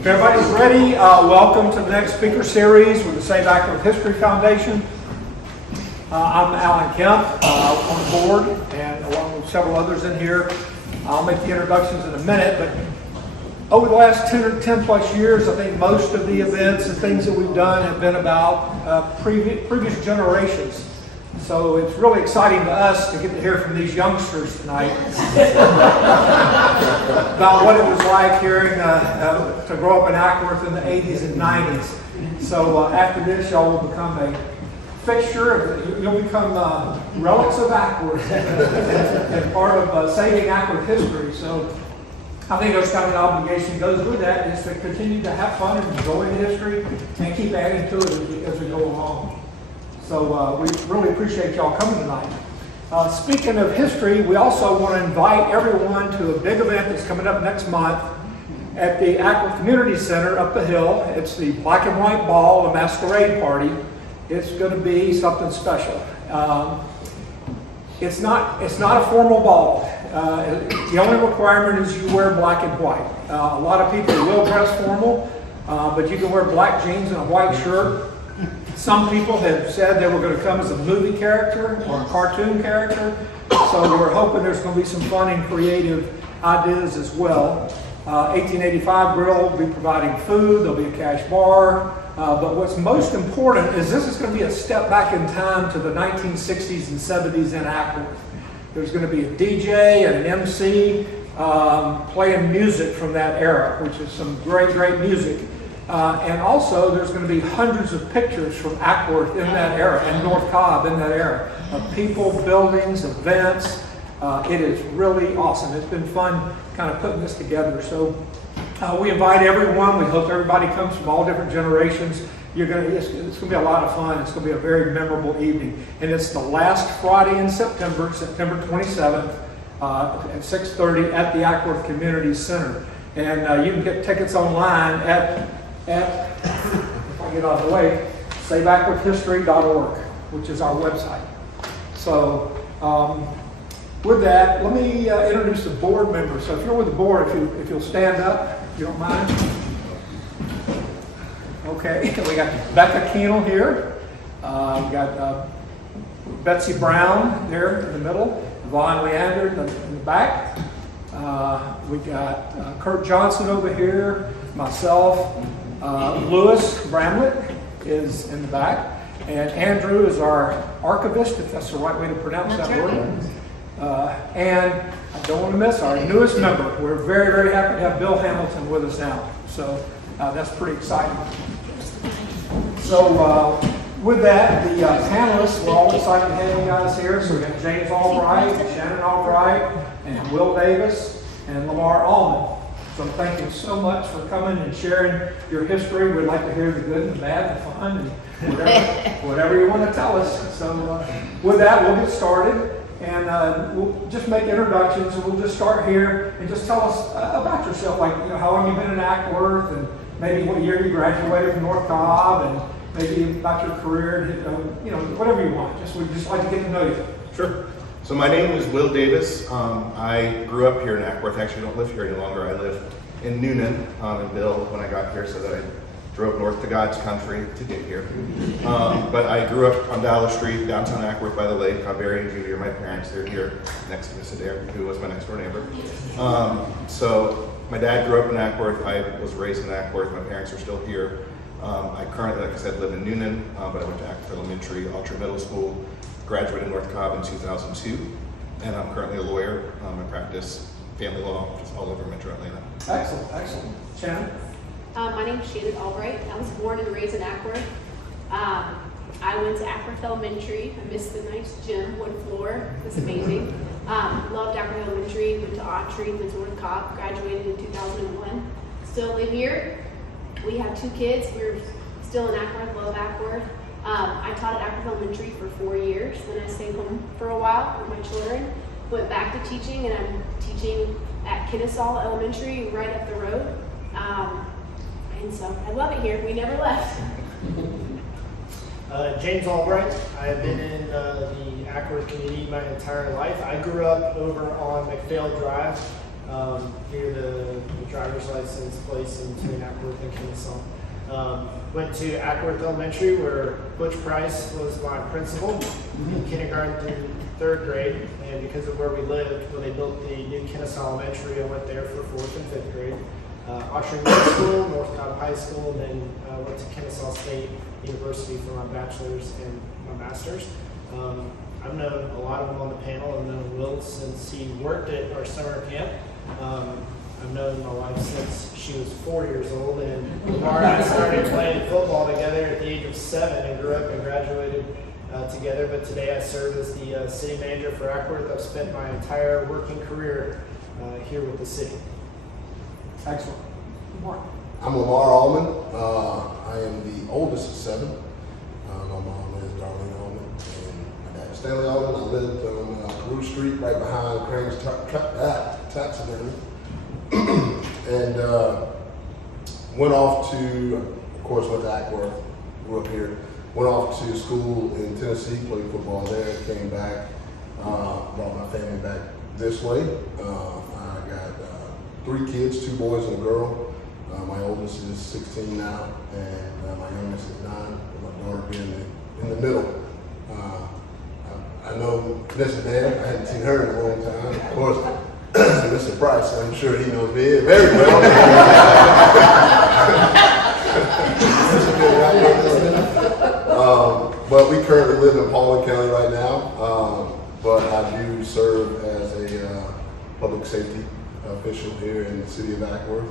If everybody's ready, welcome to the next speaker series with the Save Acworth History Foundation. I'm Alan Kemp on the board, and along with several others in here. I'll make the introductions in a minute, but over the last 10 plus years, I think most of the events and things that we've done have been about previous generations. So it's really exciting to us to get to hear from these youngsters tonight about what it was like hearing to grow up in Acworth in the 80s and 90s. So after this, y'all will become a fixture. You'll become relics of Acworth and part of saving Acworth history. So I think there's kind of an obligation that goes with that, is to continue to have fun and enjoy the history and keep adding to it as we go along. So we really appreciate y'all coming tonight. Speaking of history, we also want to invite everyone to a big event that's coming up next month at the Acworth Community Center up the hill. It's the Black and White Ball, a masquerade party. It's going to be something special. It's not a formal ball. The only requirement is you wear black and white. A lot of people will dress formal, but you can wear black jeans and a white shirt. Some people have said they were going to come as a movie character or a cartoon character, so we're hoping there's going to be some fun and creative ideas as well. 1885 Grill will be providing food, there'll be a cash bar, but what's most important is this is going to be a step back in time to the 1960s and 70s in Acworth. There's going to be a DJ and an MC playing music from that era, which is some great music. And also, there's going to be hundreds of pictures from Acworth in that era, and North Cobb in that era, of people, buildings, events. It is really awesome. It's been fun kind of putting this together. So we invite everyone. We hope everybody comes from all different generations. It's going to be a lot of fun. It's going to be a very memorable evening. And it's the last Friday in September, September 27th, at 6:30 at the Acworth Community Center. And you can get tickets online at if I get out of the way, saveacworthhistory.org, which is our website. So with that, let me introduce the board members. So if you're with the board, if you'll stand up, if you don't mind. Okay, we got Becca Keenel here. We got Betsy Brown there in the middle, Vaughn Leander in the back. We got Kurt Johnson over here, myself. Lewis Bramlett is in the back, and Andrew is our archivist, if that's the right way to pronounce that word. And I don't want to miss our newest member. We're very happy to have Bill Hamilton with us now, so that's pretty exciting. So with that, the panelists, we're all excited to have you guys here. So we got James Albright, Shannon Albright, and Will Davis, and Lamar Allman. So thank you so much for coming and sharing your history. We'd like to hear the good and the bad and the fun and whatever you want to tell us. So with that, we'll get started, and we'll just make introductions, and we'll just start here and just tell us about yourself, like how long you've been in Acworth, and maybe what year you graduated from North Cobb, and maybe about your career, whatever you want. We'd just like to get to know you. Sure. So my name is Will Davis. I grew up here in Acworth. Actually, don't live here any longer. I live in Noonan and Bill when I got here, so that I drove north to God's country to get here. But I grew up on Dollar Street, downtown Acworth by the lake. Barry and Judy are my parents. They're here next to Miss Adair, who was my next door neighbor. So my dad grew up in Acworth. I was raised in Acworth. My parents are still here. I currently, like I said, live in Noonan, but I went to Acworth Elementary, Ultra Middle School, graduated in North Cobb in 2002, and I'm currently a lawyer. I practice family law just all over Metro Atlanta. Excellent. Shannon? My name is Shannon Albright. I was born and raised in Acworth. I went to Acworth Elementary. I missed the nice gym, wood floor. It was amazing. Loved Acworth Elementary. Went to Autry, went to North Cobb. Graduated in 2001. Still live here. We have 2 kids. We're still in Acworth. Love Acworth. I taught at Acworth Elementary for 4 years. Then I stayed home for a while with my children. Went back to teaching, and I'm teaching at Kennesaw Elementary right up the road. And so I love it here. We never left. James Albright. I have been in the Acworth community my entire life. I grew up over on McPhail Drive, near the driver's license place in between Acworth and Kennesaw. Went to Acworth Elementary, where Butch Price was my principal in kindergarten through 3rd grade. And because of where we lived, when they built the new Kennesaw Elementary, I went there for 4th and 5th grade. Autry Middle School, North Cobb High School, and then went to Kennesaw State University for my bachelor's and my master's. I've known a lot of them on the panel. I've known Will since he worked at our summer camp. I've known my wife since she was 4 years old, and Lamar and I started playing football together at the age of 7 and grew up and graduated together. But today I serve as the city manager for Acworth. I've spent my entire working career here with the city. Excellent. Mark. I'm Lamar Allman. I am the oldest of 7. My mom is Darlene Allman, and my dad is Stanley Allman. I lived on Rue Street, right behind Crane's taxidermy, and went off to, of course, went to Acworth. Grew up here. Went off to school in Tennessee, played football there. Came back, brought my family back this way. I got 3 kids, 2 boys and a girl. My oldest is 16 now, and my youngest is 9, with my daughter being in the middle. I know Mr. Dan, I hadn't seen her in a long time. Of course, Mr. Price, I'm sure he knows me very well. But we currently live in Paulding County right now, but I do serve as a public safety official here in the city of Acworth.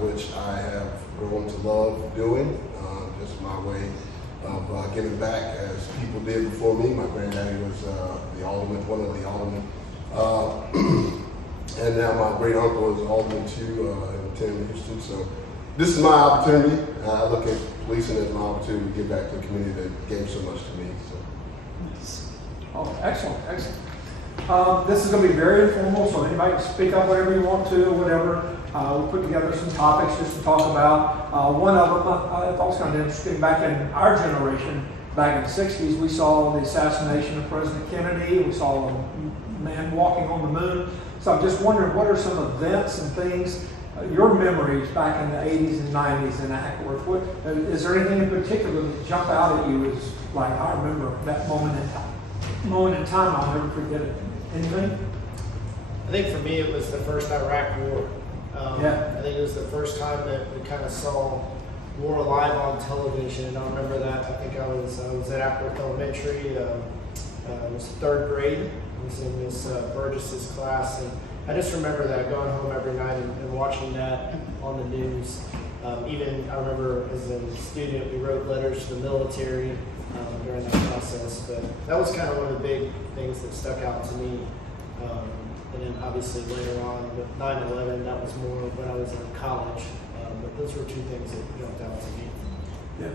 Which I have grown to love doing, just my way of giving back as people did before me. My granddaddy was the alderman, one of the aldermen, and now my great uncle is alderman too in the town of Houston. So this is my opportunity. I look at policing as my opportunity to give back to the community that gave so much to me. So. Oh, excellent, excellent. This is going to be very informal, so anybody can speak up whatever you want to, whatever. We put together some topics just to talk about. One of them I thought was kind of interesting. Back in our generation, back in the 60s, we saw the assassination of President Kennedy. We saw a man walking on the moon. So I'm just wondering, what are some events and things, your memories back in the 80s and 90s in Acworth? Is there anything in particular that jump out at you as like, I remember that moment in time, I'll never forget it? Anything? I think for me, it was the first Iraq War. Yeah. I think it was the first time that we kind of saw war live on television, and I remember that. I think I was at Acworth Elementary. It was 3rd grade. I was in Miss Burgess's class, and I just remember that, going home every night and watching that on the news. Even I remember as a student, we wrote letters to the military during that process. But that was kind of one of the big things that stuck out to me. And then obviously later on with 9/11, that was more when I was in college. But those were 2 things that jumped out to me. Yeah.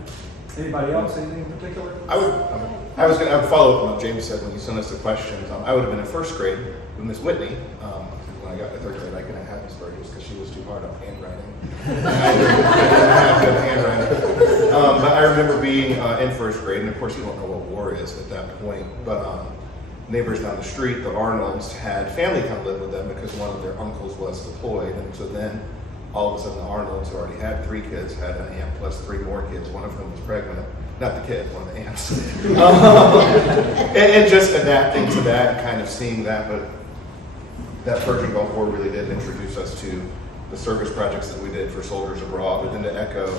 Anybody else? Anything in particular? I would follow up on what James said when he sent us the questions. I would have been in 1st grade with Miss Whitney. When I got to 3rd grade, I couldn't have Miss Burgess because she was too hard on handwriting. I didn't have good handwriting. But I remember being in 1st grade, and of course you don't know what war is at that point. But neighbors down the street, the Arnolds, had family come live with them because one of their uncles was deployed. And so then all of a sudden the Arnolds, who already had 3 kids, had an aunt plus 3 more kids, one of whom was pregnant. Not the kid, one of the aunts. and just adapting to that and kind of seeing that. But that Persian Gulf War really did introduce us to the service projects that we did for soldiers abroad. But then to echo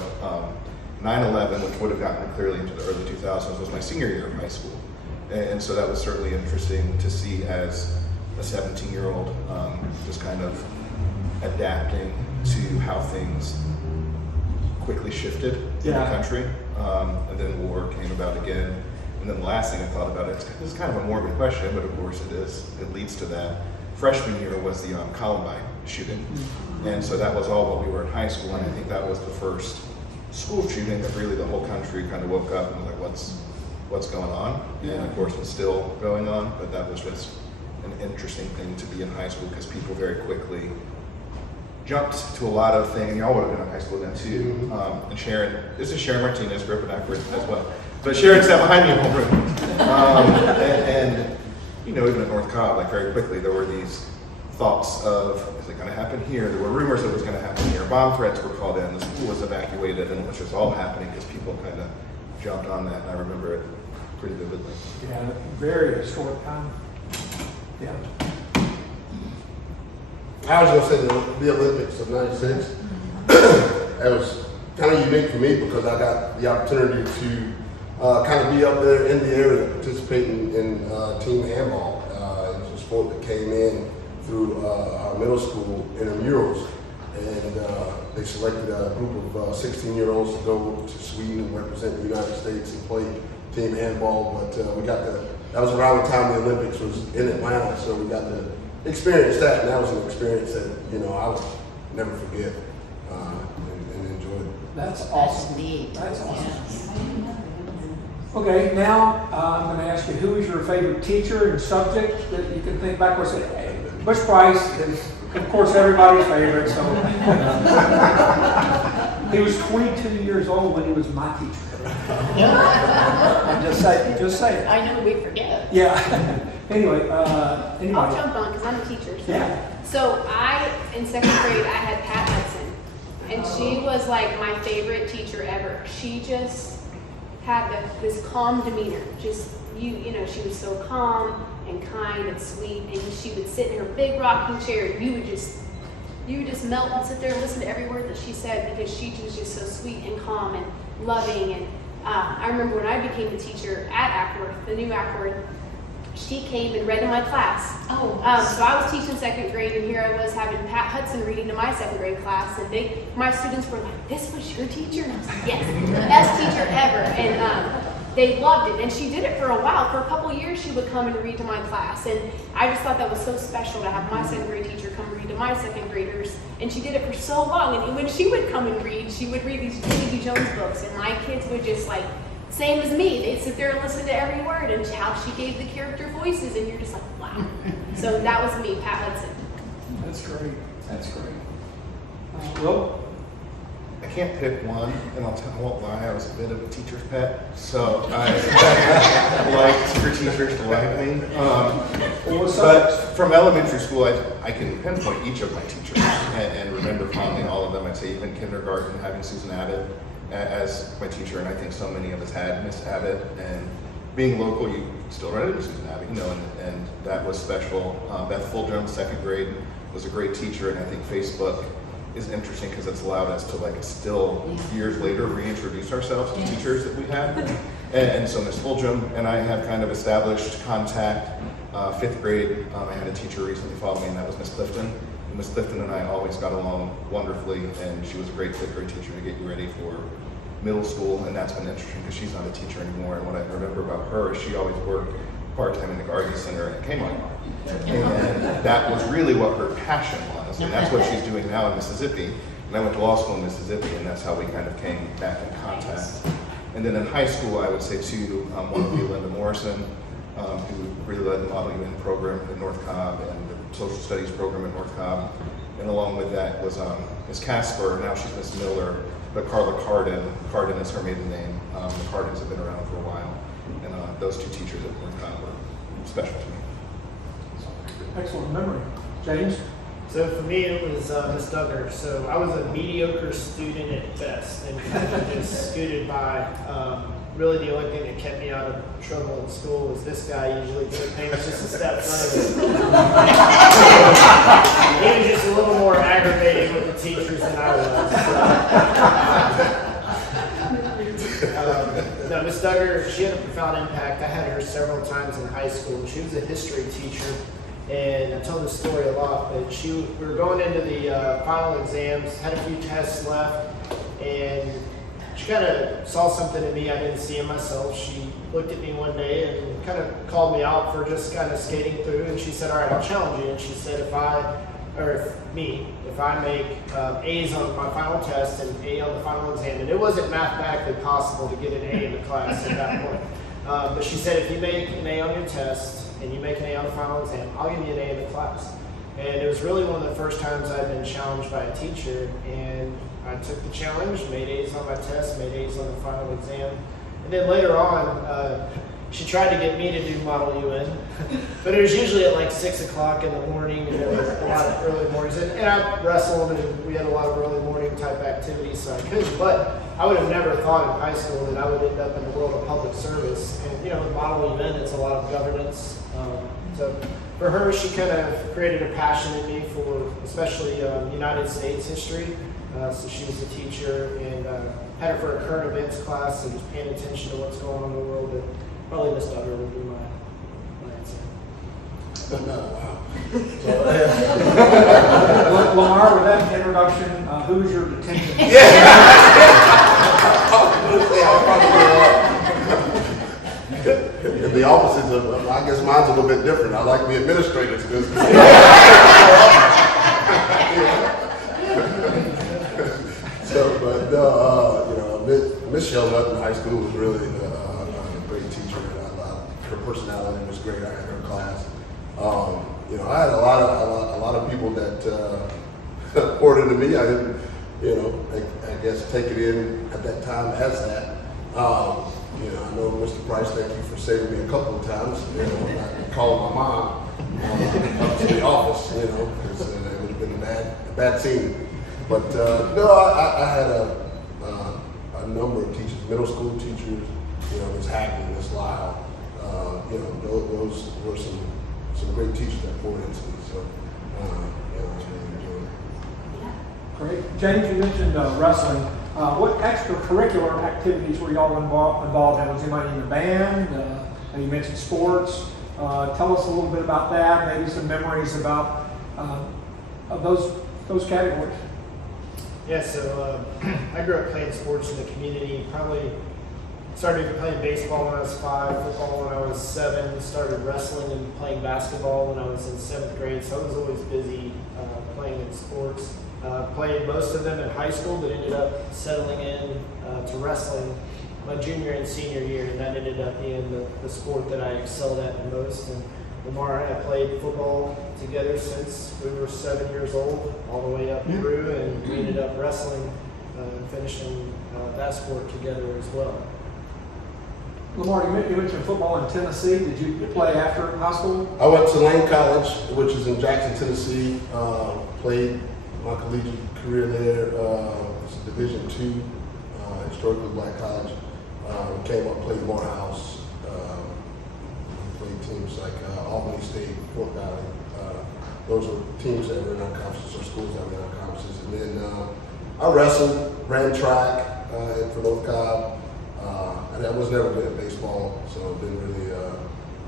9/11, which would have gotten me clearly into the early 2000s, was my senior year of high school. And so that was certainly interesting to see as a 17-year-old, just kind of adapting to how things quickly shifted in the country. And then war came about again. And then the last thing I thought about, this is kind of a morbid question, but of course it is. It leads to that. Freshman year was the Columbine shooting. And so that was all while we were in high school. And I think that was the first school shooting that really the whole country kind of woke up and was like, what's going on? And of course it's still going on, but that was just an interesting thing to be in high school because people very quickly jumped to a lot of things. Y'all would have been in high school then too. And Sharon, this is Sharon Martinez, grew up in Acworth as well. But Sharon sat behind me in homeroom. And you know, even at North Cobb, like very quickly there were these thoughts of, is it going to happen here? There were rumors that it was going to happen here. Bomb threats were called in. The school was evacuated, and it was just all happening because people kind of jumped on that. And I remember it pretty vividly. Yeah, very historic time. Yeah. I was gonna say the Olympics of '96. That was kind of unique for me because I got the opportunity to kind of be up there in the area participating in team handball. It was a sport that came in through our middle school intramurals, and they selected a group of 16-year-olds to go to Sweden and represent the United States and play team handball. But we got that was around the time the Olympics was in Atlanta, so we got to experience that, and that was an experience that I would never forget and enjoy. That's awesome. That's neat. That's awesome. Yes. Okay, now I'm going to ask you, who is your favorite teacher and subject that you can think back? Bush Price is, of course, everybody's favorite. So he was 22 years old when he was my teacher. I'm just saying. I know we forget. Yeah. Anyway, I'll anybody? jump on because I'm a teacher. So. Yeah. So in second grade, I had Pat Hudson, and she was like my favorite teacher ever. She just had this calm demeanor. Just you know, she was so calm and kind and sweet, and she would sit in her big rocking chair, and you would just melt and sit there and listen to every word that she said because she was just so sweet and calm and loving. And I remember when I became a teacher at Acworth, the new Acworth. She came and read in my class. Oh. So I was teaching second grade, and here I was having Pat Hudson reading to my second grade class, and my students were like, "This was your teacher?" And I was like, "Yes, the best teacher ever." And they loved it, and she did it for a while. For a couple years, she would come and read to my class, and I just thought that was so special to have my second grade teacher come read to my second graders. And she did it for so long. And when she would come and read, she would read these J.D. Jones books, and my kids would just like. Same as me. They'd sit there and listen to every word and how she gave the character voices, and you're just like, wow. So that was me, Pat Hudson. That's great. That's great. Will? I can't pick one, and I won't lie, I was a bit of a teacher's pet, so I liked for teachers to like me. But from elementary school, I can pinpoint each of my teachers and remember fondly all of them. I'd say even kindergarten, having Susan Abbott as my teacher, and I think so many of us had Miss Abbott, and being local, you still run into Susan Abbott, and that was special. Beth Fulgham, second grade, was a great teacher, and I think Facebook is interesting because it's allowed us to still years later reintroduce ourselves to teachers that we had. And so Miss Fulgham and I have kind of established contact. Fifth grade, I had a teacher recently follow me, and that was Miss Clifton. And Miss Clifton and I always got along wonderfully, and she was a great fifth grade teacher to get you ready for middle school, and that's been interesting because she's not a teacher anymore. And what I remember about her is she always worked part-time in the garden center at Kmart. And that was really what her passion was, and that's what she's doing now in Mississippi. And I went to law school in Mississippi, and that's how we kind of came back in contact. And then in high school, I would say too, one would be Linda Morrison, who really led the Model UN program in North Cobb and the social studies program in North Cobb. And along with that was Ms. Casper, now she's Miss Miller, but Carla Cardin is her maiden name. The Cardins have been around for a while. And those two teachers at North Cobb were special to me. Excellent memory. James? So for me, it was Miss Duggar. So I was a mediocre student at best, and kind of just scooted by. Really, the only thing that kept me out of trouble in school was this guy usually took things just a step further. He was just a little more aggravating with the teachers than I was. No, Miss Duggar, she had a profound impact. I had her several times in high school. She was a history teacher. And I tell this story a lot, but we were going into the final exams, had a few tests left, and she kind of saw something in me I didn't see in myself. She looked at me one day and kind of called me out for just kind of skating through, and she said, "All right, I'll challenge you." And she said, if I make A's on my final test and A on the final exam, and it wasn't mathematically possible to get an A in the class at that point, but she said, if you make an A on your test, and you make an A on the final exam, I'll give you an A in the class. And it was really one of the first times I'd been challenged by a teacher, and I took the challenge, made A's on my test, made A's on the final exam. And then later on, she tried to get me to do Model UN, but it was usually at like 6 o'clock in the morning, and there was a lot of early mornings. And I wrestled, and we had a lot of early morning type activities, so I couldn't. But I would have never thought in high school that I would end up in the world of public service. And with Model UN, it's a lot of governance. So for her, she kind of created a passion in me for especially United States history. So she was a teacher, and had her for a current events class, and was paying attention to what's going on in the world. But probably Miss Duggar would be my answer. Lamar, with that introduction, who's your detention? The opposites of, I guess mine's a little bit different. I like the administrator's business. Miss Shelnut in high school was really a great teacher. Her personality was great. I had her class. I had a lot of people that poured into me. I didn't, I guess take it in at that time as that. I know Mr. Price, thank you for saving me a couple of times. I called my mom up to the office, because it would have been a bad scene. But I had a number of teachers, middle school teachers, Ms. Hackney, Ms. Lyle. Those were some great teachers that poured into me. So, I was really enjoying it. Great. James, you mentioned wrestling. What extracurricular activities were y'all involved in? Was anybody in the band? You mentioned sports. Tell us a little bit about that. Maybe some memories about of those categories. Yeah, so I grew up playing sports in the community. Probably started playing baseball when I was 5, football when I was 7, started wrestling and playing basketball when I was in 7th grade. So I was always busy playing in sports. Played most of them in high school, but ended up settling in to wrestling my junior and senior year, and that ended up being the sport that I excelled at the most. And Lamar and I played football together since we were 7 years old, all the way up through, and we ended up wrestling and finishing that sport together as well. Lamar, you mentioned football in Tennessee. Did you play after high school? I went to Lane College, which is in Jackson, Tennessee. Played my collegiate career there. It's a Division II, historically black college. Came up, played Morehouse. Played teams like Albany State, Fort Valley. Those were teams that were in our conferences, or schools that were in our conferences. And then I wrestled, ran track for North Cobb. And I was never good at baseball, so didn't really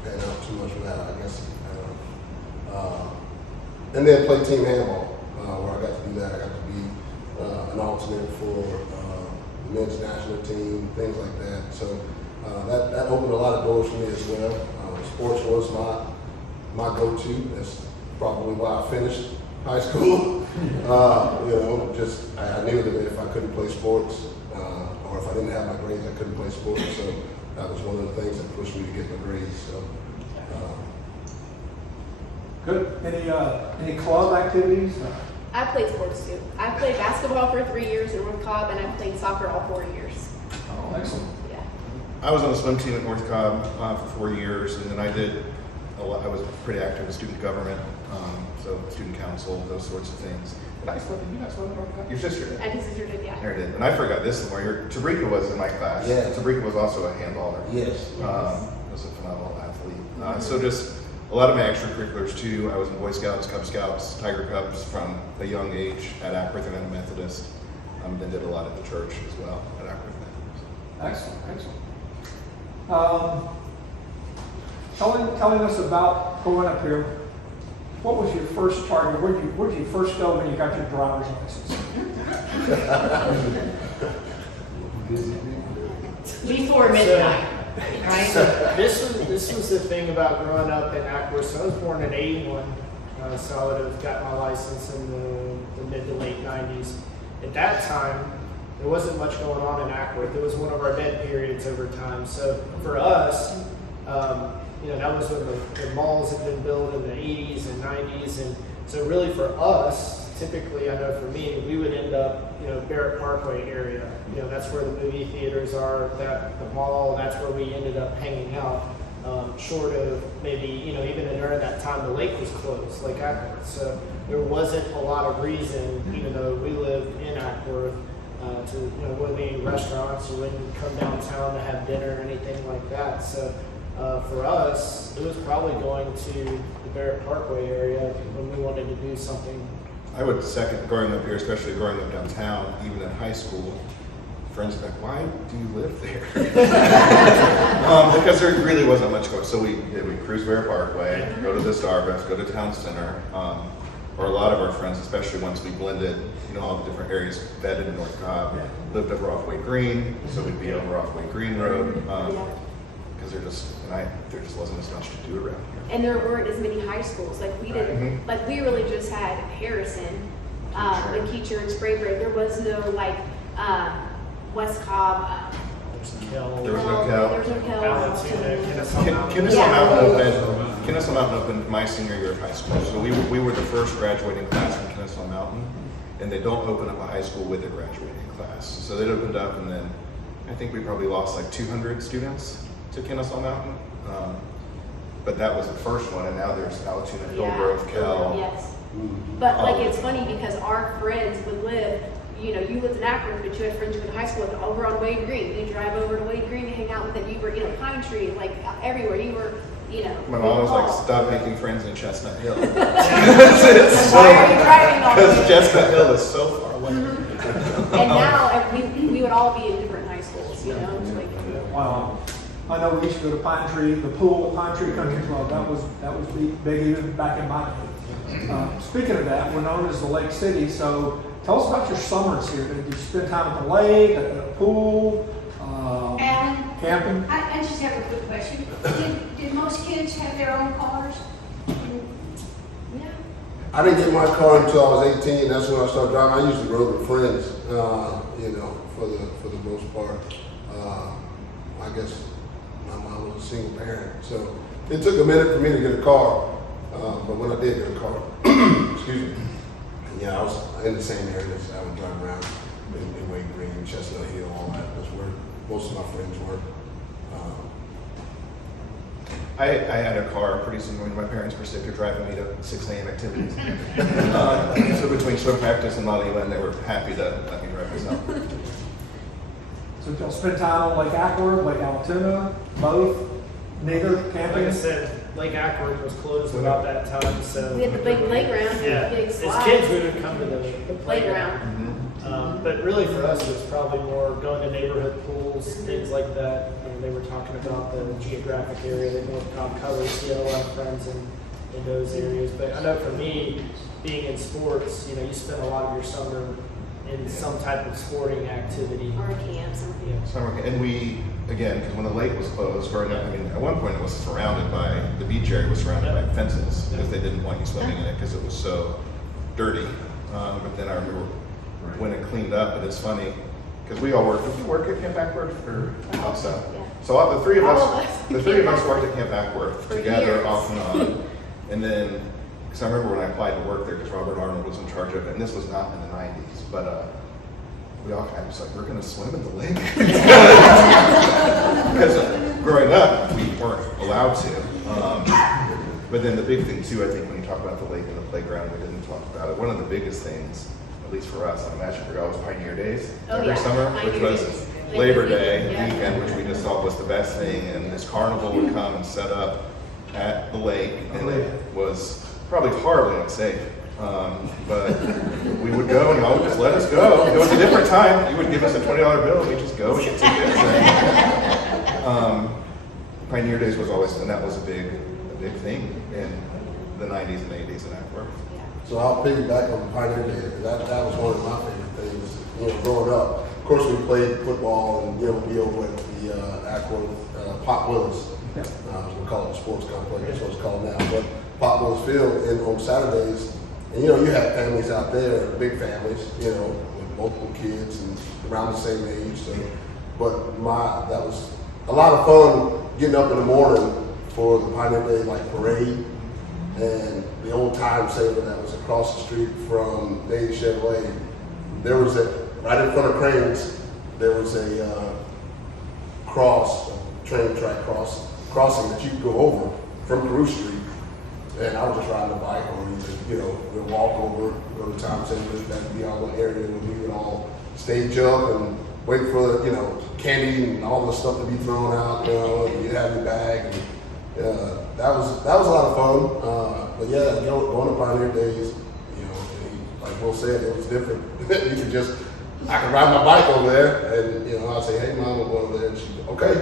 pan out too much for that, I guess. And then played team handball, where I got to do that. I got to be an alternate for the men's national team, things like that. So that opened a lot of doors for me as well. Sports was my go-to. That's probably why I finished high school. I knew that if I couldn't play sports, or if I didn't have my grades, I couldn't play sports. So that was one of the things that pushed me to get my grades. So, good. Any club activities? I played sports too. I played basketball for 3 years in North Cobb, and I played soccer all 4 years. Oh, excellent. Yeah. I was on the swim team at North Cobb for 4 years, and then I was pretty active in student government, so student council, those sorts of things. Did you not swim at North Cobb? Your sister did. And his sister did, yeah. There did. And I forgot this, Lamar. Tabrika was in my class. Yeah. Tabrika was also a handballer. yes. Was a phenomenal athlete. So just a lot of my extracurriculars too. I was in Boy Scouts, Cub Scouts, Tiger Cubs from a young age at Acworth and at Methodist. Then did a lot at the church as well at Acworth Methodist. Excellent. Telling us about going up here. What was your first target? Where'd you first go when you got your driver's license? Before midnight, right? This was the thing about growing up in Acworth. So I was born in '81, so I would have got my license in the mid to late '90s. At that time, there wasn't much going on in Acworth. It was one of our dead periods over time. So for us, that was when the malls had been built in the 80s and 90s, and so really for us, typically, I know for me, we would end up, Barrett Parkway area. That's where the movie theaters are, the mall. That's where we ended up hanging out. short of maybe, even during that time the lake was closed, Lake Acworth. So there wasn't a lot of reason, even though we lived in Acworth, to, wouldn't be any restaurants or wouldn't come downtown to have dinner or anything like that. So for us, it was probably going to the Barrett Parkway area when we wanted to do something. I would second growing up here, especially growing up downtown, even in high school. Friends are like, why do you live there? Because there really wasn't much going. So we cruise Barrett Parkway, go to the Starbucks, go to Town Center. Or a lot of our friends, especially once we blended, all the different areas, vetted in North Cobb, lived over Offway Green, so we'd be over Offway Green Road, because there just wasn't as much to do around here. And there weren't as many high schools. Like we didn't, like we really just had Harrison, McKeecher, and Spraybridge. There was no West Cobb. There was no Cal. There was no Cal. Kennesaw Mountain opened my senior year of high school, so we were the first graduating class from Kennesaw Mountain, and they don't open up a high school with a graduating class. So they opened up, and then I think we probably lost like 200 students to Kennesaw Mountain, but that was the first one, and now there's Alatoona, Hillgrove, Cal. Yes, but it's funny because our friends would live. You lived in Acworth, but you had friends you went to high school with over on Wade Green. You drive over to Wade Green to hang out with them. You were, Pine Tree, everywhere. You were, My mom was like, stop making friends in Chestnut Hill. Why are you driving all Because day? Chestnut Hill is so far away. And now we would all be in different high schools, It's like, Wow. I know we used to go to Pine Tree, the pool at Pine Tree Country Club. That was big even back in my day. Speaking of that, we're known as the Lake City. So tell us about your summers here. Did you spend time at the lake, at the pool, Alan, camping? I just have a quick question. Did most kids have their own cars? yeah. I didn't get my car until I was 18. That's when I started driving. I used to rode with friends, for the most part. I guess my mom was a single parent, so it took a minute for me to get a car. But when I did get a car, excuse me, I was in the same areas. I would drive around in Wade Green, Chestnut Hill, all that. That's where most of my friends were. I had a car pretty soon when my parents were sick of driving me to 6 a.m. activities. So between swim practice and Lollyland, they were happy to let me drive myself. So y'all spend time on Lake Acworth, Lake Alatoona, both, neither, camping? Like I said, Lake Acworth was closed about that time, so. We had the big playground, Yeah, big as slides. kids, we would come to the Playground. But really for us, it was probably more going to neighborhood pools, things like that. They were talking about the geographic area that North Cobb covers. We had a lot of friends in those areas. But I know for me, being in sports, you spend a lot of your summer in some type of sporting activity. Or camp, something. Summer, and we, again, because when the lake was closed, growing up, at one point it was surrounded by, the beach area was surrounded by fences, because they didn't want you swimming in it because it was so dirty. But then I remember when it cleaned up, and it's funny, because we all worked. Did you work at Camp Acworth or outside? Yeah. So all the three of All us, of us. the three of us worked at Camp Acworth For together, years. off and on. And then, because I remember when I applied to work there, because Robert Arnold was in charge of it, and this was not in the 90s, but we all kind of was like, we're going to swim in the lake? Because growing up, we weren't allowed to. But then the big thing too, I think when you talk about the lake and the playground, we didn't talk about it. One of the biggest things, at least for us, I imagine for y'all, was Pioneer Days every summer, which Pioneer was Days. Labor Day Yeah. weekend, which we just thought was the best thing. And this carnival would come and set up at the lake, and it was probably horribly unsafe. But we would go, and y'all would just let us go. It was a different time. You would give us a $20 bill, and we'd just go and get tickets. And, Pioneer Days was always, and that was a big thing in the 90s and 80s in Acworth. So I'll piggyback on Pioneer Day, because that was one of my favorite things, growing up. Of course, we played football and, be over at the Acworth Pop Willis. We call it the sports complex, that's what it's called now. But Pop Willis Field, and on Saturdays, and you have families out there, big families, with multiple kids and around the same age. So, but that was a lot of fun getting up in the morning for the Pioneer Day parade, and the old time saver that was across the street from Navy Chevrolet. There was right in front of Cranes, there was a train track cross crossing that you could go over from Carew Street. And I was just riding a bike or either, we'd walk over, go to Town Center, that'd be our little area where we would all stage up and wait for, candy and all the stuff to be thrown out, and you have your bag. And, that was a lot of fun. But yeah, going to Pioneer Days, like Will said, it was different. I could ride my bike over there and, I'd say, hey mom, I'm going over there. And she'd go, okay.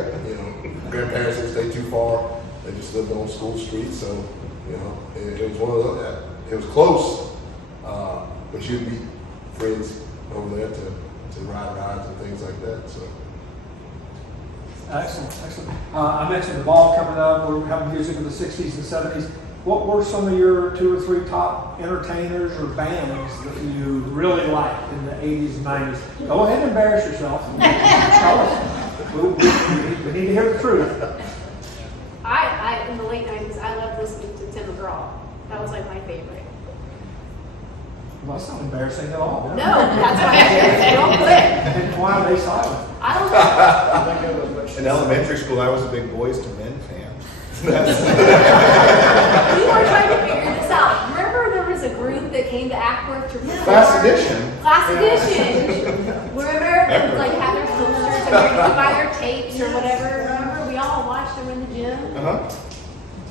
Grandparents didn't stay too far. They just lived on School Street. So, it was one of those, it was close, but you'd meet friends over there to ride rides and things like that. So. Excellent. I mentioned the ball coming up. We're having music in the 60s and 70s. What were some of your 2 or 3 top entertainers or bands that you really liked in the 80s and 90s? Go ahead and embarrass yourself. Tell us. We need to hear the truth. I in the late 90s, I loved listening to Tim McGraw. That was like my favorite. Well, that's not embarrassing at all. No, that's why I shared it real quick. And why are they silent? I don't know. In elementary school, I was a big Boys to Men fan. We were trying to figure this out. Remember there was a group that came to Acworth to record? Class Edition. Class Edition. Remember, like, had their posters and they could buy their tapes or whatever. Remember, we all watched them in the gym.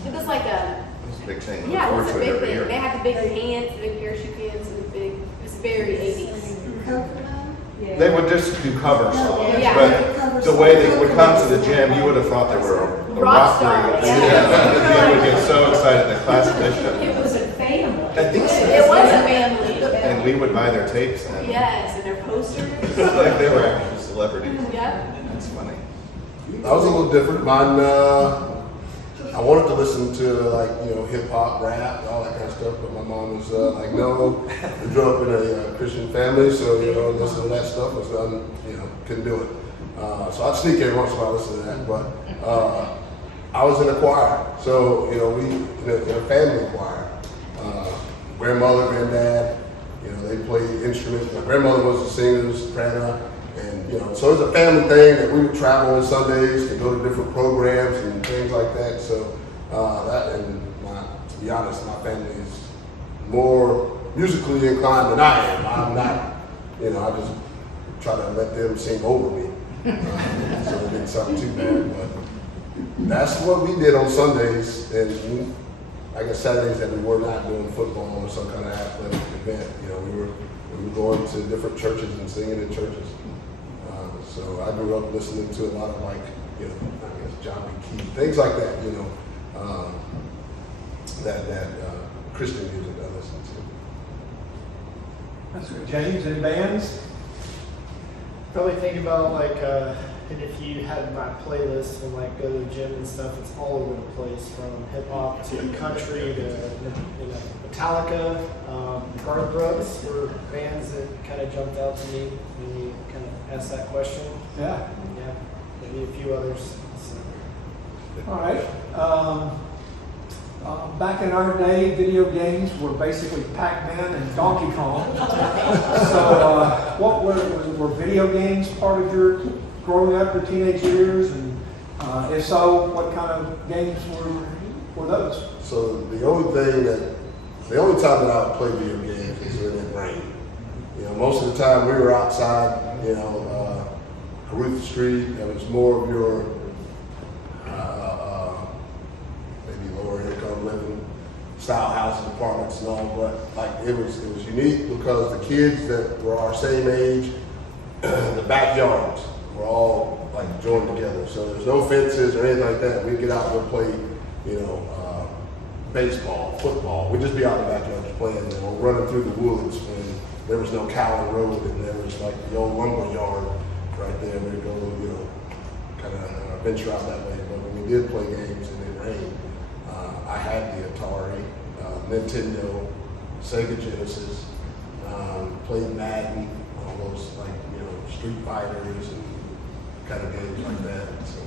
It was like a big thing. Yeah, it was a Look big forward to it every thing. year. They had the big pants, the big parachute pants, and it was very 80s. They would just do cover songs, Yeah. but the way they would come to the gym, you would have thought they were a rock stars. group. Yeah. They would get so excited at Class Edition. It was a family. I think so. It was a family. And we would buy their tapes and Yes, and their posters. like they were actual celebrities. Yep. That's funny. I was a little different. Mine, I wanted to listen to hip hop, rap, all that kind of stuff, but my mom was like, no. We grew up in a Christian family, so listen to that stuff was couldn't do it. So I'd sneak every once in a while listen to that, but I was in a choir, so we in a family choir. Grandmother, granddad, they played instruments. My grandmother was a singer, soprano. And, so it was a family thing that we would travel on Sundays to go to different programs and things like that. So to be honest, my family is more musically inclined than I am. I'm not, I just try to let them sing over me. So it didn't sound too bad, but that's what we did on Sundays. And I guess Saturdays that we were not doing football or some kind of athletic event, we were going to different churches and singing in churches. So I grew up listening to a lot of John B. Key, things like that, that Christian music I listen to. That's good. James, any bands? Probably think about and if you had my playlist and go to the gym and stuff, it's all over the place from hip hop to country to Metallica. Garth Brooks were bands that kind of jumped out to me when you kind of asked that question. Yeah. Yeah, maybe a few others. So. All right. Back in our day, video games were basically Pac-Man and Donkey Kong. So what were video games part of your growing up, your teenage years? And if so, what kind of games were those? So the only time that I would play video games is when it rained. Most of the time we were outside, Carew Street. It was more of your maybe lower income living style houses, apartments and all, but it was unique because the kids that were our same age, the backyards were all joined together. So there's no fences or anything like that. We'd get out and play, baseball, football. We'd just be out in the backyard just playing, running through the woods when there was no Cowan Road and there was the old lumber yard right there. We'd go, kind of venture out that way. But when we did play games and it rained, I had the Atari, Nintendo, Sega Genesis, played Madden, all those Street Fighters and kind of games like that. So.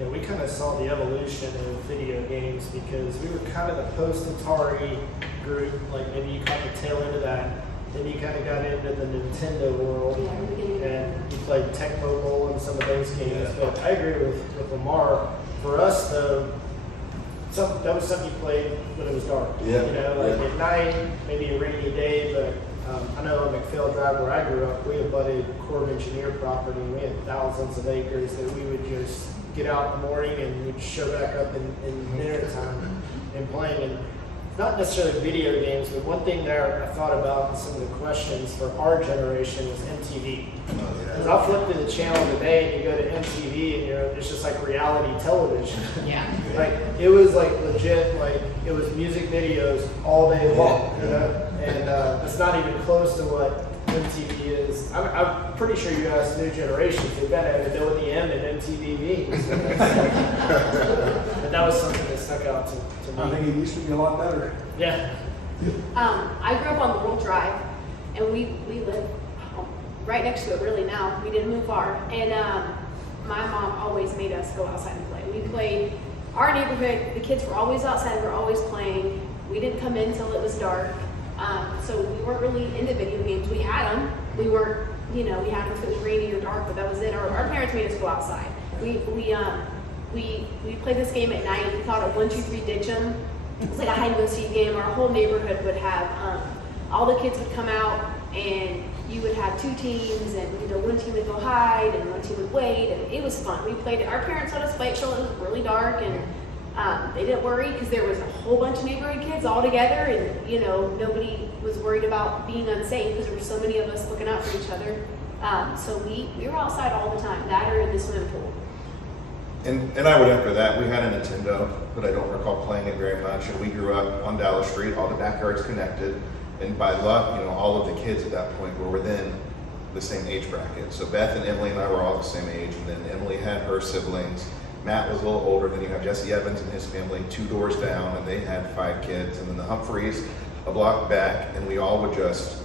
Yeah, we kind of saw the evolution of video games because we were kind of the post-Atari group. Maybe you caught the tail end of that. Then you kind of got into the Nintendo world, and you played Tecmo Bowl and some of those games. But I agree with Lamar. For us, though, that was something you played when it was dark. Yeah. You know, like at night, maybe a rainy day, but I know on McPhail Drive where I grew up, we abutted Corps of Engineer property, and we had thousands of acres that we would just get out in the morning and we'd show back up in dinner time and playing. And not necessarily video games, but one thing there I thought about in some of the questions for our generation was MTV. Because I'll flip through the channel today and you go to MTV and it's just like reality television. Yeah. Like it was like legit, like it was music videos all day long, you know? And it's not even close to what MTV is. I'm pretty sure you ask new generations, they better know what the M in MTV means. But that was something that stuck out to me. I think it used to be a lot better. Yeah. I grew up on the World Drive, and we live right next to it really now. We didn't move far. And my mom always made us go outside and play. We played, our neighborhood, the kids were always outside, we were always playing. We didn't come in until it was dark. So we weren't really into video games. We had them. We weren't, we had them if it was rainy or dark, but that was it. Our parents made us go outside. We played this game at night. We called it 1, 2, 3 Ditch 'em. It was like a hide and go seek game. Our whole neighborhood would have, all the kids would come out and you would have 2 teams, and one team would go hide and one team would wait, and it was fun. We played it. Our parents let us play it till it was really dark, and they didn't worry because there was a whole bunch of neighborhood kids all together, and nobody was worried about being unsafe because there were so many of us looking out for each other. So we were outside all the time, that or in the swimming pool. And I would echo that. We had a Nintendo, but I don't recall playing it very much. And we grew up on Dallas Street, all the backyards connected. And by luck, all of the kids at that point were within the same age bracket. So Beth and Emily and I were all the same age. And then Emily had her siblings. Matt was a little older. Then you have Jesse Evans and his family 2 doors down, and they had 5 kids. And then the Humphreys a block back, and we all would just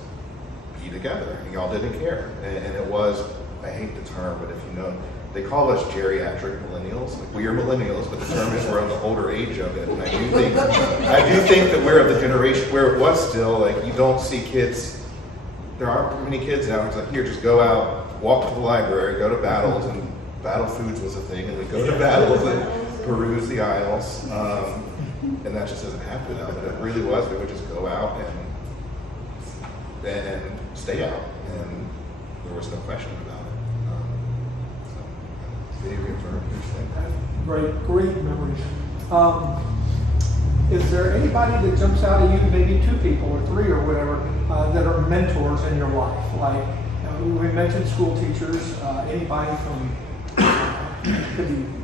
be together. And y'all didn't care. And it was, I hate the term, but if you know, they call us geriatric millennials. Like, we are millennials, but the term is we're on the older age of it. And I do think that we're of the generation where it was still like you don't see kids. There aren't many kids now. It's like, here, just go out, walk to the library, go to battles, and battle foods was a thing, and we go to battles and peruse the aisles. And that just doesn't happen now. But it really was. We would just go out and stay out, and there was no question about it. Video games are a huge thing. Great memories. Is there anybody that jumps out at you, maybe 2 people or 3 or whatever, that are mentors in your life? Like, we mentioned school teachers, anybody from,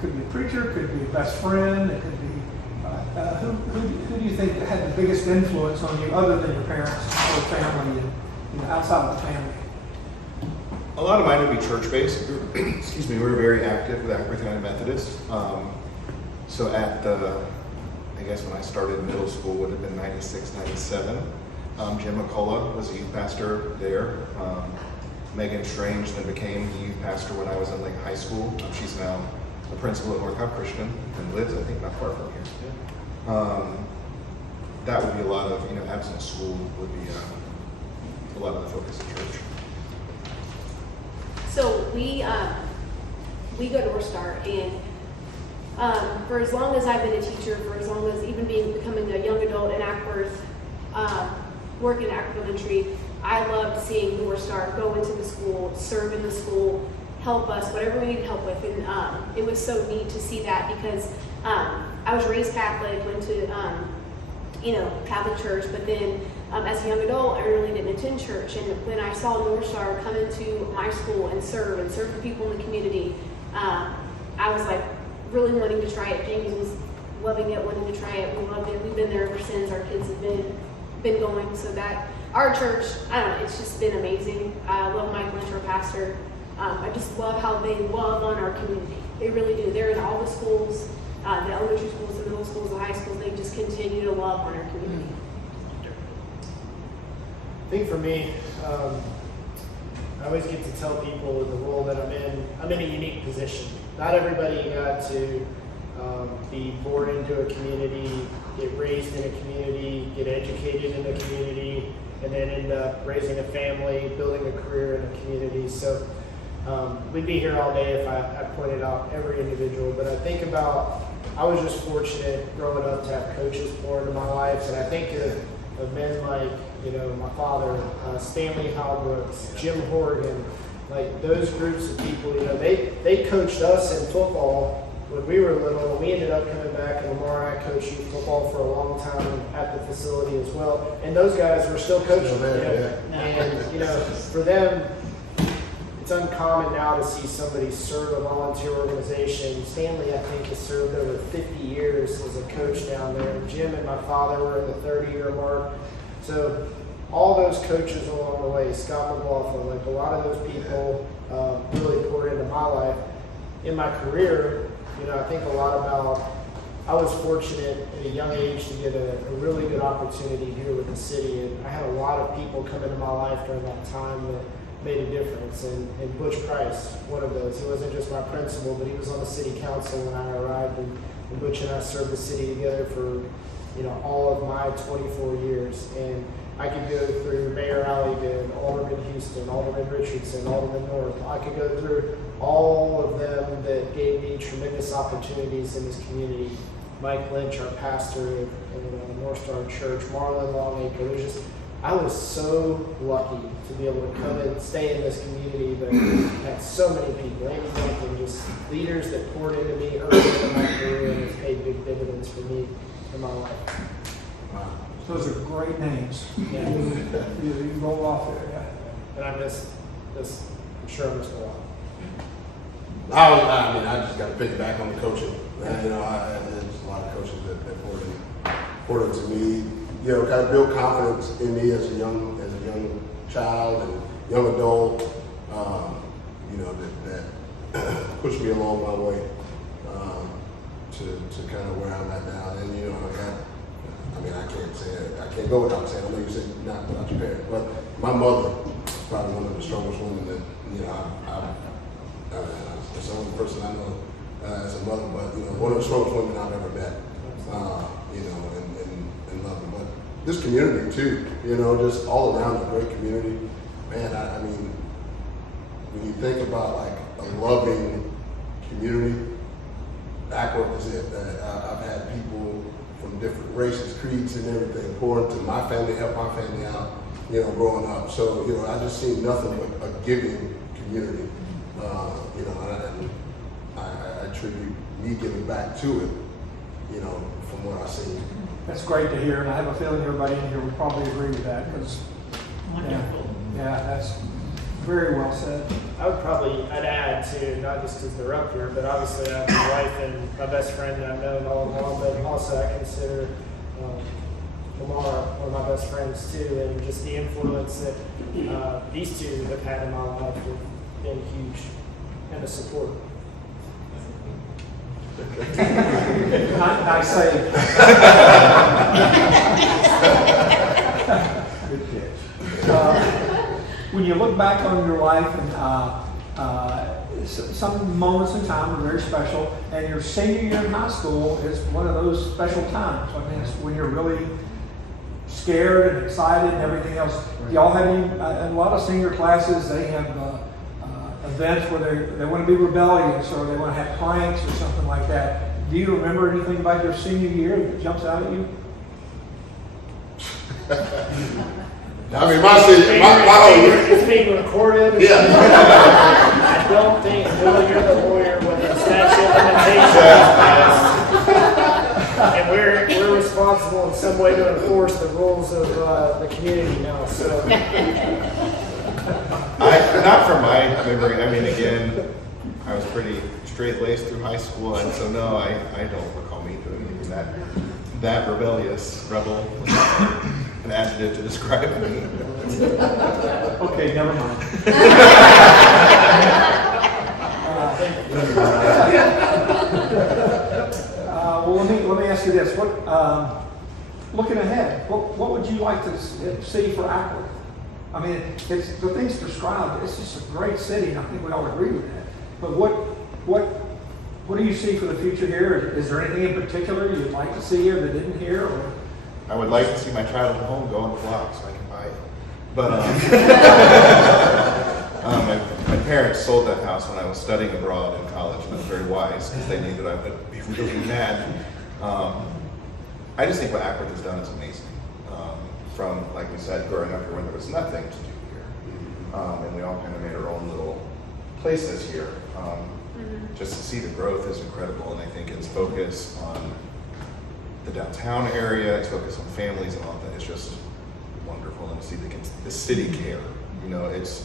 could be a preacher, could be a best friend, it could be, who do you think had the biggest influence on you other than your parents or family, and outside of the family? A lot of mine would be church-based. Excuse me, we were very active with Acworth United Methodist. So I guess when I started middle school would have been 96, 97. Jim McCullough was a youth pastor there. Megan Strange then became the youth pastor when I was in Lake High School. She's now a principal at North Cobb Christian and lives, I think, not far from here. That would be a lot of, absent school would be a lot of the focus of church. So we go to North Star, and for as long as I've been a teacher, for as long as even becoming a young adult in Acworth, working at Acworth Elementary, I loved seeing North Star go into the school, serve in the school, help us, whatever we needed help with. And it was so neat to see that because I was raised Catholic, went to Catholic church, but then as a young adult, I really didn't attend church. And when I saw North Star come into my school and serve the people in the community, I was like really wanting to try it. James was loving it, wanting to try it. We loved it. We've been there ever since. Our kids have been going. So that our church, I don't know, it's just been amazing. I love Mike Lynch, our pastor. I just love how they love on our community. They really do. They're in all the schools, the elementary schools, the middle schools, the high schools. They just continue to love on our community. I think for me, I always get to tell people the role that I'm in a unique position. Not everybody got to be born into a community, get raised in a community, get educated in a community, and then end up raising a family, building a career in a community. So we'd be here all day if I pointed out every individual, but I think about I was just fortunate growing up to have coaches pour into my life, and I think of men like, my father, Stanley Halbrooks, Jim Horgan, like those groups of people, they coached us in football when we were little. We ended up coming back, and Lamar and I coached youth football for a long time at the facility as well. And those guys were still coaching. And for them, it's uncommon now to see somebody serve a volunteer organization. Stanley, I think, has served over 50 years as a coach down there. Jim and my father were in the 30-year mark. So all those coaches along the way, Scott McLaughlin, like a lot of those people really poured into my life. In my career, I think a lot about, I was fortunate at a young age to get a really good opportunity here with the city. And I had a lot of people come into my life during that time that made a difference. And Butch Price, one of those. He wasn't just my principal, but he was on the city council when I arrived. And Butch and I served the city together for, all of my 24 years. And I could go through Mayor Alligan, Alderman Houston, Alderman Richardson, Alderman North. I could go through all of them that gave me tremendous opportunities in this community. Mike Lynch, our pastor at North Star Church, Marlon Longacre. I was so lucky to be able to come and stay in this community that had so many people, Amy Duncan, just leaders that poured into me early in my career, and it's paid big dividends for me in my life. Wow. Those are great names. Yeah. You roll off there, yeah. And I miss this, I'm sure I missed a lot. I just got to pick back on the coaching. There's a lot of coaches that poured into me. Kind of built confidence in me as a young child and young adult. That pushed me along my way to kind of where I'm at now. And I can't say it. I can't go without saying. I know you said not without your parents, but my mother is probably one of the strongest women that that's the only person I know as a mother, but one of the strongest women I've ever met. And love her. But this community too, just all around a great community. Man, when you think about like a loving community, Acworth is it. I've had people from different races, creeds, and everything pour into my family, help my family out, growing up. So, I just seen nothing but a giving community. And I attribute me giving back to it, from what I've seen. That's great to hear, and I have a feeling everybody in here would probably agree with that, because Wonderful. yeah, that's very well said. I'd add to, not just because they're up here, but obviously I have my wife and my best friend that I've known all along, but also I consider Lamar one of my best friends too, and just the influence that these two have had in my life have been huge, and the support. Nice save. Good catch. When you look back on your life, and some moments in time are very special, and your senior year in high school is one of those special times. It's when you're really scared and excited and everything else. Y'all have any, in a lot of senior classes, they have events where they want to be rebellious, or they want to have pranks or something like that. Do you remember anything about your senior year that jumps out at you? My whole year. It's being recorded. Yeah. I don't think, Will, you're the lawyer when the statute of limitations is passed. And we're responsible in some way to enforce the rules of the community now. So. Not from my memory. Again, I was pretty straight-laced through high school, and so no, I don't recall me doing anything that rebellious, rebel, an adjective to describe me. Okay, never mind. Well, let me ask you this: what, looking ahead, what would you like to see for Acworth? It's the things described. It's just a great city, and I think we all agree with that. But what do you see for the future here? Is there anything in particular you'd like to see here that didn't here? Or? I would like to see my childhood home go on the block so I can buy it. But my parents sold that house when I was studying abroad in college, and that's very wise because they knew that I would be really mad. I just think what Acworth has done is amazing. From, like we said, growing up here when there was nothing to do here, and we all kind of made our own little places here. Just to see the growth is incredible, and I think its focus on the downtown area, its focus on families and all that is just wonderful, and to see the city care. You know, it's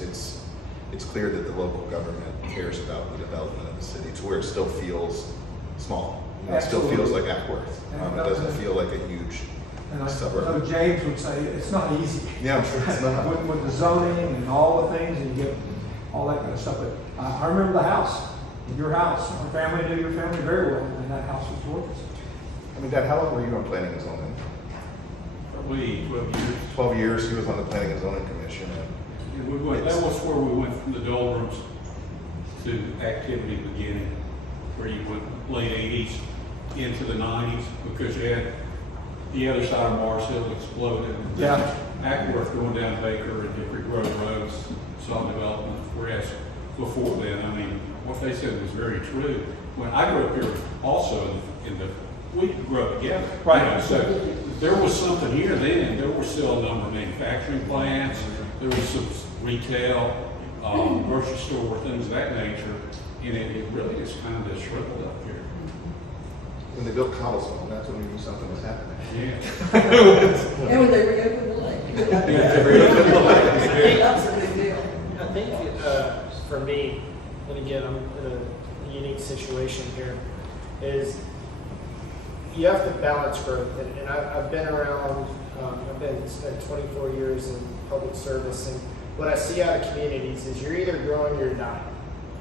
clear that the local government cares about the development of the city to where it still feels small. You know, it still feels like Acworth. It doesn't feel like a huge And I suburb. know James would say it's not easy. Yeah, I'm sure it's not. With the zoning and all the things, and you get all that kind of stuff. But I remember the house, your house. Our family knew your family very well, and that house was gorgeous. I mean, Dad, how long were you on planning and zoning? Probably 12 years. 12 years. He was on the planning and zoning commission. And that was where we went from the doldrums to activity beginning, where you went late 80s into the 90s, because you had the other side of Mars Hill exploded. Yeah. Acworth going down Baker and Hickory Grove roads saw development, whereas before then, I mean, what they said was very true. When I grew up here also we grew up together. Right. You know, so there was something here then. There were still a number of manufacturing plants. There was some retail, grocery store, things of that nature. And it really is kind of just shriveled up here. When they built cobblestone, that's when we knew something was happening. Yeah. And when they reopened the lake. That's a big deal. I think for me, and again, I'm in a unique situation here, is you have to balance growth. And I've been around, spent 24 years in public service, and what I see out of communities is you're either growing or you're dying.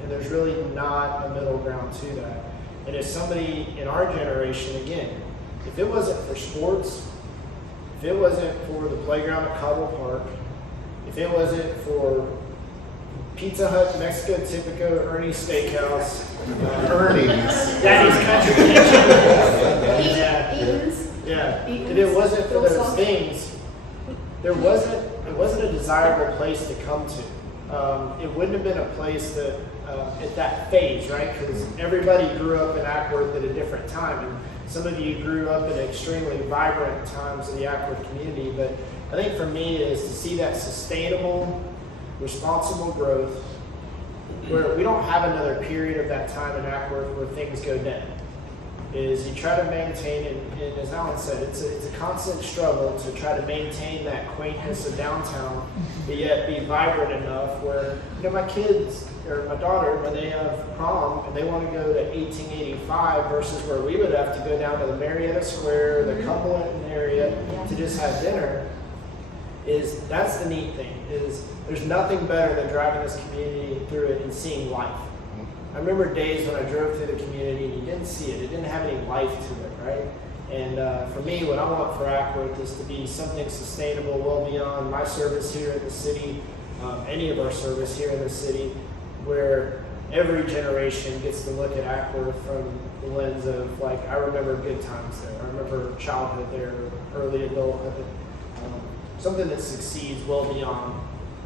And there's really not a middle ground to that. And if somebody in our generation, again, if it wasn't for sports, if it wasn't for the playground at Cobble Park, if it wasn't for Pizza Hut, Mexico Typico, Ernie's Steakhouse, Ernie's. Daddy's Country Kitchen. Eaton's. Yeah. Eaton's. If it wasn't for those Philosophy. things, it wasn't a desirable place to come to. It wouldn't have been a place that at that phase, right? Because everybody grew up in Acworth at a different time, and some of you grew up in extremely vibrant times of the Acworth community. But I think for me is to see that sustainable, responsible growth, where we don't have another period of that time in Acworth where things go dead. Is you try to maintain, and as Alan said, it's a constant struggle to try to maintain that quaintness of downtown, but yet be vibrant enough where, my kids, or my daughter, when they have prom and they want to go to 1885 versus where we would have to go down to the Marietta Square, the Cumberland area to just have dinner, that's the neat thing, is there's nothing better than driving this community through it and seeing life. I remember days when I drove through the community and you didn't see it. It didn't have any life to it, right? And for me, what I want for Acworth is to be something sustainable well beyond my service here in the city, any of our service here in the city, where every generation gets to look at Acworth from the lens of, like, I remember good times there. I remember childhood there, early adulthood. Something that succeeds well beyond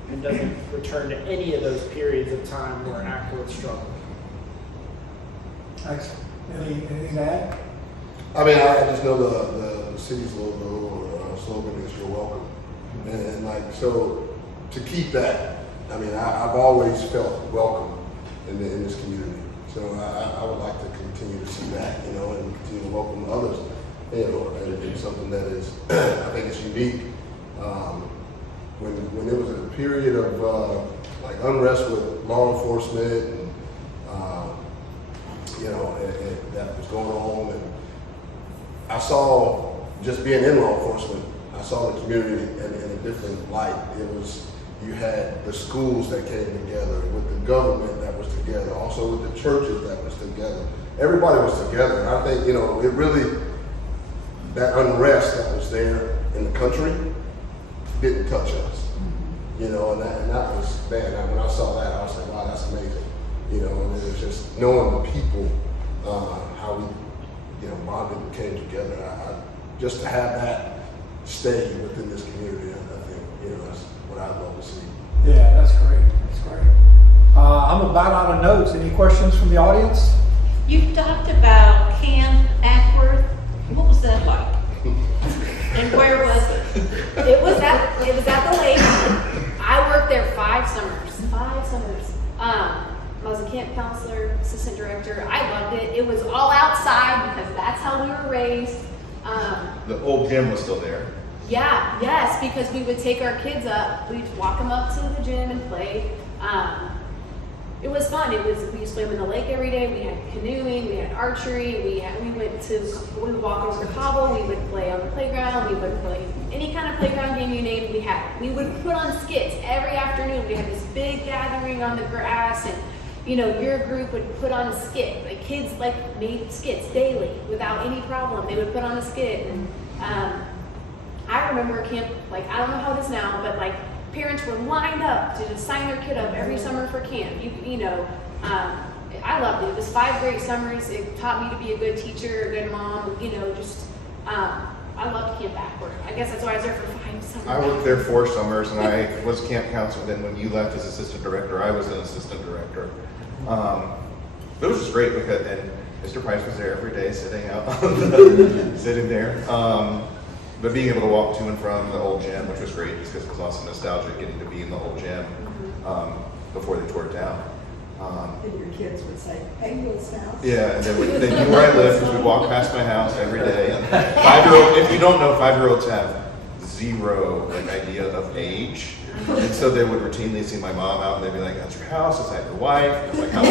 and doesn't return to any of those periods of time where Acworth struggled. Excellent. Anything to add? I mean, I just know the city's logo or slogan is "You're welcome," and like so to keep that. I mean, I've always felt welcome in this community. So I would like to continue to see that, and continue to welcome others, and something that is, I think it's unique. When there was a period of like unrest with law enforcement and that was going on, and I saw, just being in law enforcement, I saw the community in a different light. You had the schools that came together, with the government that was together, also with the churches that was together. Everybody was together, and I think, it really, that unrest that was there in the country didn't touch us, and that was, man, when I saw that, I was like, wow, that's amazing, and it was just knowing the people, how we, bonded and came together. Just to have that stay within this community, I think, that's what I'd love to see. Yeah, that's great. That's great. I'm about out of notes. Any questions from the audience? You talked about Camp Acworth. What was that like? And where was it? It was at the lake. I worked there 5 summers. 5 summers. I was a camp counselor, assistant director. I loved it. It was all outside because that's how we were raised. The old gym was still there. Yeah, yes, because we would take our kids up. We'd walk them up to the gym and play. It was fun. We used to swim in the lake every day. We had canoeing, we had archery. We would walk over to Cobble. We would play on the playground. We would play any kind of playground game you name. We would put on skits every afternoon. We had this big gathering on the grass, and your group would put on a skit. Like kids made skits daily without any problem. They would put on a skit, and I remember camp. I don't know how it is now, but parents were lined up to just sign their kid up every summer for camp. I loved it. It was 5 great summers. It taught me to be a good teacher, a good mom. I loved Camp Acworth. I guess that's why I was there for 5 summers. I worked there 4 summers, and I was camp counselor. Then when you left as assistant director, I was an assistant director. It was just great because, and Mr. Price was there every day, sitting out, sitting there. But being able to walk to and from the old gym, which was great, just because it was also nostalgic getting to be in the old gym before they tore it down. And your kids would say, hey, Will's house. Yeah, and they knew where I lived because we walked past my house every day. And 5-year-old, if you don't know, 5-year-olds have zero idea of age. And so they would routinely see my mom out, and they'd be like, "That's your house? Is that your wife?" And I'm like, "How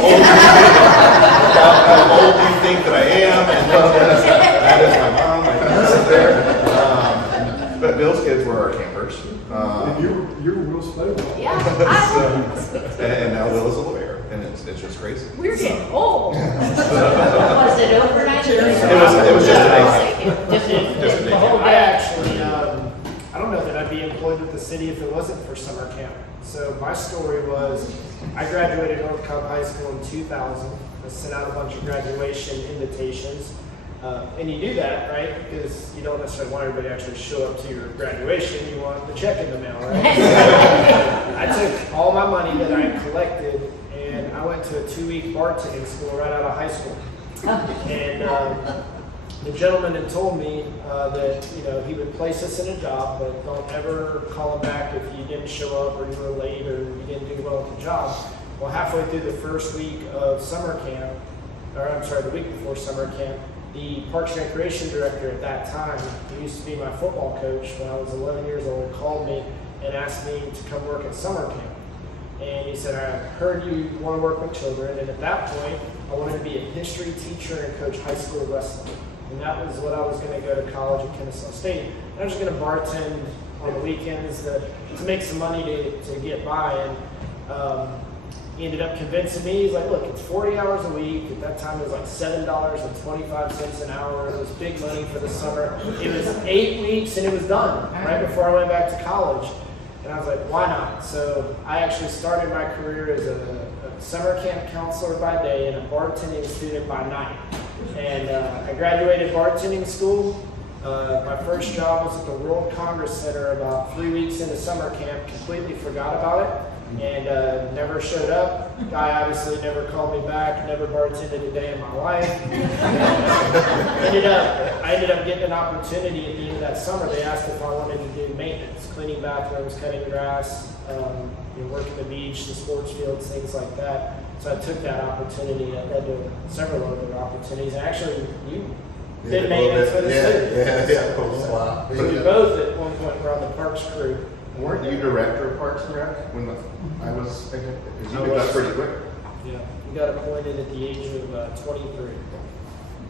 old do you think that I am?" And that is my mom. I can sit there. But Bill's kids were our campers. And you're Will Spade. Yeah, And now Will is a lawyer, and it's just crazy. we're getting old. Was it overnight? It was just a day. Just a day. I actually, I don't know that I'd be employed with the city if it wasn't for summer camp. So my story was, I graduated North Cobb High School in 2000. I sent out a bunch of graduation invitations. And you do that, right? Because you don't necessarily want everybody to actually show up to your graduation. You want the check in the mail, right? I took all my money that I collected and I went to a 2-week bartending school right out of high school. And the gentleman had told me that he would place us in a job, but don't ever call him back if you didn't show up or you were late or you didn't do well at the job. Well, halfway through the first week of summer camp, the week before summer camp, the Parks and Recreation director at that time, who used to be my football coach when I was 11 years old, called me and asked me to come work at summer camp. And he said, "I heard you want to work with children," and at that point, I wanted to be a history teacher and coach high school wrestling. And that was what I was going to go to college at Kennesaw State. And I was just going to bartend on the weekends to make some money to get by. And he ended up convincing me. He's like, "Look, it's 40 hours a week." At that time, it was like $7.25 an hour. It was big money for the summer. It was 8 weeks, and it was done right before I went back to college. And I was like, why not? So I actually started my career as a summer camp counselor by day and a bartending student by night. And I graduated bartending school. My first job was at the World Congress Center about 3 weeks into summer camp. Completely forgot about it and never showed up. Guy obviously never called me back, never bartended a day in my life. I ended up getting an opportunity at the end of that summer. They asked if I wanted to do maintenance, cleaning bathrooms, cutting grass, working the beach, the sports fields, things like that. So I took that opportunity. I led to several other opportunities. And actually, you did maintenance for the city. Yeah. So we both at one point were on the parks crew. Weren't you director of Parks and Rec when I was thinking? Because you did that pretty quick. Yeah, we got appointed at the age of 23.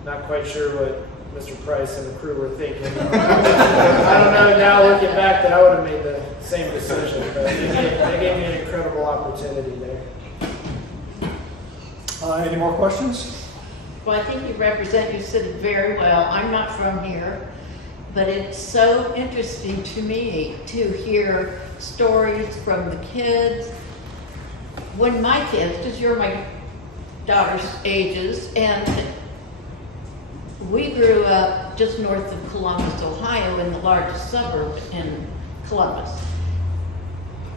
Not quite sure what Mr. Price and the crew were thinking. I don't know now looking back that I would have made the same decision, but they gave me an incredible opportunity there. Any more questions? Well, I think you represent your city very well. I'm not from here, but it's so interesting to me to hear stories from the kids. When my kids, because you're my daughter's ages, and we grew up just north of Columbus, Ohio, in the largest suburb in Columbus.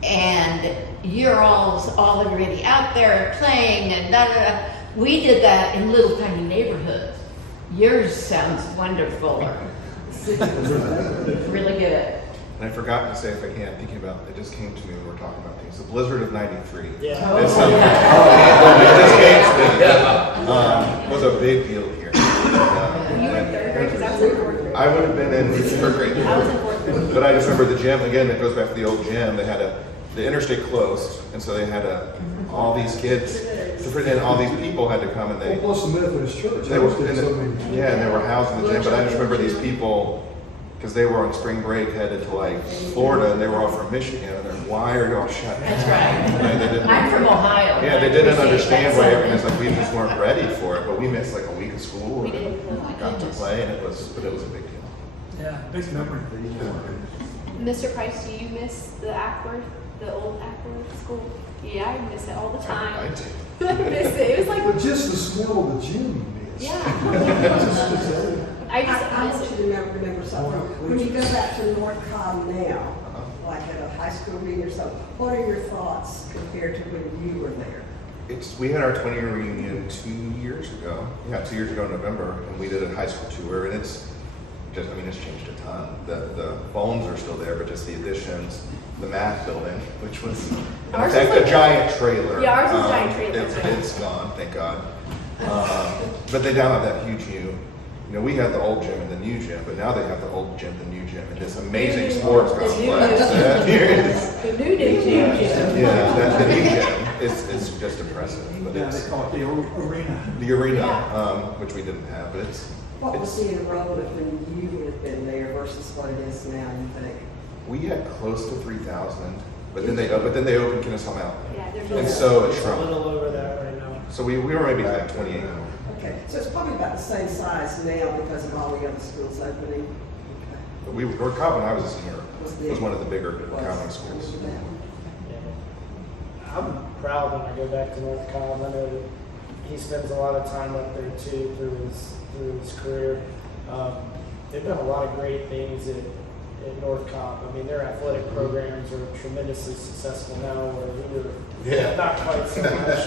and you're all already out there playing and da da da. We did that in little tiny neighborhoods. Yours sounds wonderful. Really good. And I forgot to say, if I can, thinking about, it just came to me when we were talking about things. The blizzard of '93. Yeah. It's something. It just came to me. Was a big deal here. You were in third grade, because I was in fourth grade. I would have been in third grade. I was in fourth grade. But I just remember the gym, again, it goes back to the old gym. They had the interstate closed, and so they had all these kids, and all these people had to come, and Well, plus the Methodist Church. they were, hosted so many. and they were housed in the gym. But I just remember these people, because they were on spring break headed to like Florida, and they were all from Michigan, and they're, why are y'all shut down? That's right. And they didn't, I'm from Ohio. yeah, they didn't I appreciate understand that why so everything was much. like, we just weren't ready for it, but we missed like a week of school We and did. got to play, and it was a big deal. Yeah, big memory. Mr. Price, do you miss the Acworth, the old Acworth school? Yeah, I miss it all the I time. did. I miss it. It was like, But just the smell of the gym you miss. yeah. I I want miss you it. to remember something. When you go back to North Cobb now, like at a high school meeting or something, what are your thoughts compared to when you were there? We had our 20-year reunion 2 years ago. Yeah, 2 years ago in November, and we did a high school tour, and it's just, I mean, it's changed a ton. The phones are still there, but just the additions, the math building, which was in Ours fact is like a giant trailer. Yeah, ours is a giant trailer. It's gone, thank God. But they now have that huge new. You know, we had the old gym and the new gym, but now they have the old gym, the new gym, and this amazing sports The new complex. The new gym. Yeah, that's the new gym. It's just impressive. But Yeah, it's they call it the arena. the arena, Yeah. which we didn't have, but What was the enrollment when you would have been there versus what it is now, you think? we had close to 3,000, but then they opened Kennesaw Mountain, Yeah, there's and no. so it It's a shrunk. little over that right now. So we were maybe like 28. Okay, so it's probably about the same size now because of all the other schools opening. But North Cobb, when I was a senior, was one of the bigger county schools. Yeah. I'm proud when I go back to North Cobb. I know that he spends a lot of time up there too through his career. They've done a lot of great things at North Cobb. I mean, their athletic programs are tremendously successful now, where we were not quite so much.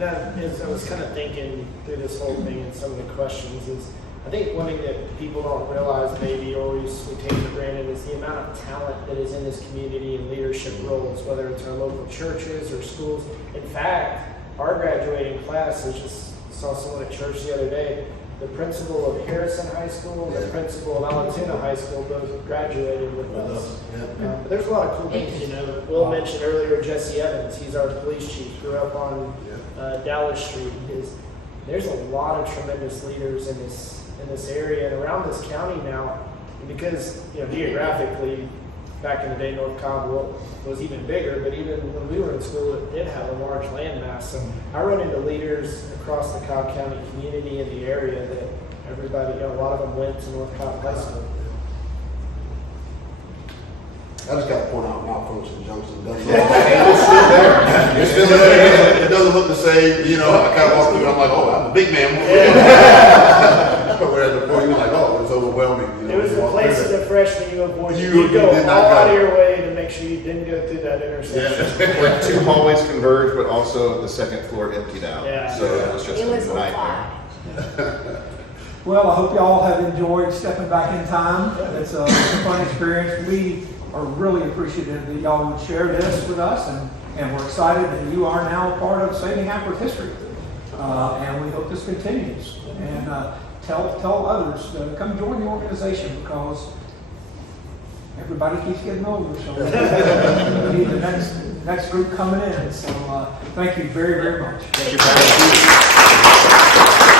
As I was kind of thinking through this whole thing and some of the questions is, I think one thing that people don't realize maybe or we take for granted is the amount of talent that is in this community and leadership roles, whether it's our local churches or schools. In fact, our graduating class, I just saw someone at church the other day, the principal of Harrison High School and the principal of Alatoona High School both graduated with us. But there's a lot of cool things, you know. Will mentioned earlier Jesse Evans. He's our police chief. Grew up on Dallas Street. There's a lot of tremendous leaders in this area and around this county now. And because geographically, back in the day, North Cobb was even bigger. But even when we were in school, it did have a large landmass. So I run into leaders across the Cobb County community in the area that everybody, a lot of them went to North Cobb High School. I just got to point out malfunction Junction doesn't look it's still there. It's still there. It doesn't look the same. You know, I kind of walk through and I'm like, oh, I'm a big man. Whereas before you were like, oh, it's overwhelming. You know, It was the place in the freshman you avoided. You You go did not all go. out of your way to make sure you didn't go through that intersection. Like 2 hallways converged, but also the second floor emptied out. Yeah. So it was just It was a a nightmare. lot. Well, I hope y'all have enjoyed stepping back in time. It's a fun experience. We are really appreciative that y'all would share this with us, and we're excited that you are now a part of Saving Acworth history. And we hope this continues. And tell others to come join the organization because everybody keeps getting older. So we need the next group coming in. So thank you very, very much. Thank you for having us.